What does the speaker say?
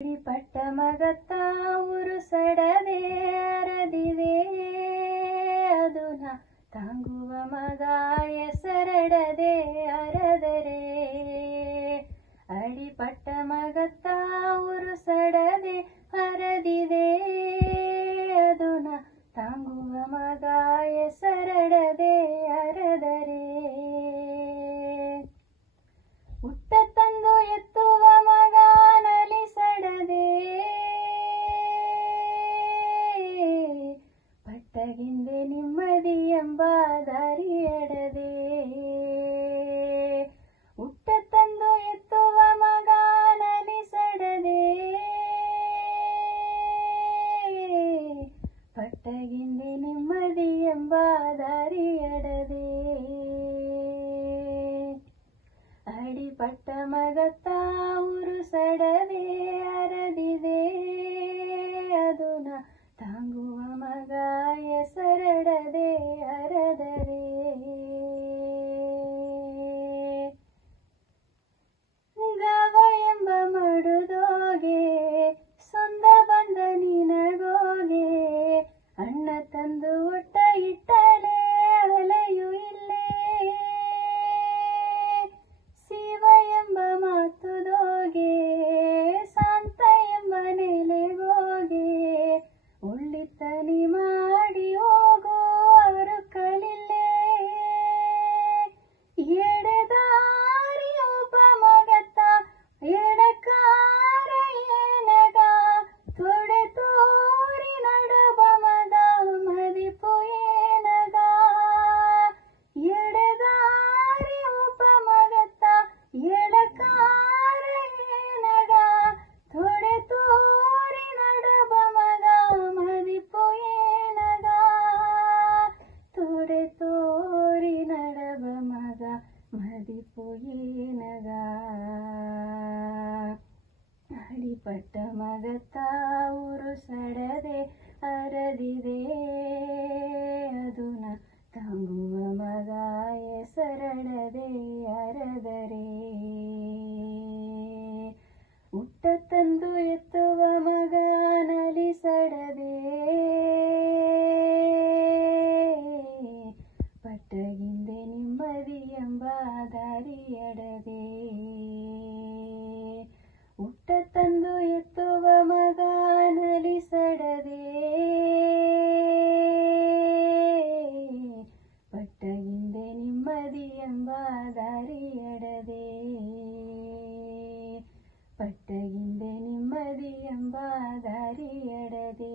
ಪಟ್ಟ ಮಗತ್ತ ಉರುಸಡದೆ ಅರದಿದೆ ಅದುನ ತಾಂಗುವ ಮಗ ಹೆಸರಡದೆ ಅರದರೆ ಅಡಿಪಟ್ಟ ಮಗತ್ತ ಉರುಸಡದೆ ಅರದಿದೆ ಅದುನ ತಾಂಗುವ ಮಗ ಹೆಸರಡದೆ ಅರದರೆ ಹುಟ್ಟ ತಂದು ಎತ್ತುವ ಮಗ ನಲಿಸಡದೆ ಪಟ್ಟಗಿಂದೆ ನೆಮ್ಮದಿ ಎಂಬ ದಾರಿಯಡದೆ ಹುಟ್ಟ ತಂದು ಎತ್ತುವ ಮಗ ನಲಿಸಡದೆ ಪಟ್ಟಗಿಂದೆ ನೆಮ್ಮದಿ ಎಂಬ ದಾರಿಯಡದೆ ಅಡಿಪಟ್ಟ ಮಗತ್ತ ಉರುಸಡದೆ ಅರದಿದೆ ಅದುನ ತಾಂಗುವ ಮಗ ಹೆಸರಡದೆ ಅರದರೆ ಗವ ಎಂಬ ಮಡುದೋಗೆ ಸೊಂದ ಬಂದ ನಿನಗೋಗೆ ಅಣ್ಣ ತಂದು ಊಟ ಇಟ್ಟಲೆ ಅಲೆಯು ಇಲ್ಲೇ ಶಿವ ಎಂಬ ಮಾತುದೋಗೆ ಶಾಂತ ಎಂಬ ನೆಲೆಗೋಗೆ ಉಳ್ಳಿತನಿ ಮಾಡಿ ಹೋಗೋ ಅರುಕಲಿಲ್ಲೇ ಎಡೆದಾರಿ ಒಬ್ಬ ಮಗತ್ತ ಎಡಕಾರ ಏನಗ ತೊಡೆ ತೋರಿ ನಡಬ ಮಗ ಮದಿಪು ಏನಗ ಎಡೆದಾರಿ ಒಬ್ಬ ಮಗತ್ತ ಎಡಕಾರ ಏನಗ ತೊಡೆ ತೋರಿ ನಡಬ ಮಗ ಮದಿಪು ಏನಗ ತೊಡೆ ತೋರಿ ನಡಬ ಮಗ ಮದಿಪು ಏನಗ ಅಡಿಪಟ್ಟ ಮಗತ್ತ ಉರುಸಡದೆ ಅರದಿದೆ ಅದುನ ತಾಂಗುವ ಮಗ ಹೆಸರಡದೆ ಅರದರೆ ಹುಟ್ಟ ತಂದು ಎತ್ತುವ ಮಗ ನಲಿಸಡದೆ ಪಟ್ಟಗಿಂದೆ ನೆಮ್ಮದಿ ಎಂಬ ದಾರಿಯಡದೆ ಹುಟ್ಟ ತಂದು ಎತ್ತುವ ಮಗ ನಲಿಸಡದೆ ಪಟ್ಟಗಿಂದೆ ನೆಮ್ಮದಿ ಎಂಬ ದಾರಿಯಡದೆ ಪಟ್ಟಗಿಂದೆ ನೆಮ್ಮದಿ ಎಂಬ ದಾರಿಯಡದೆ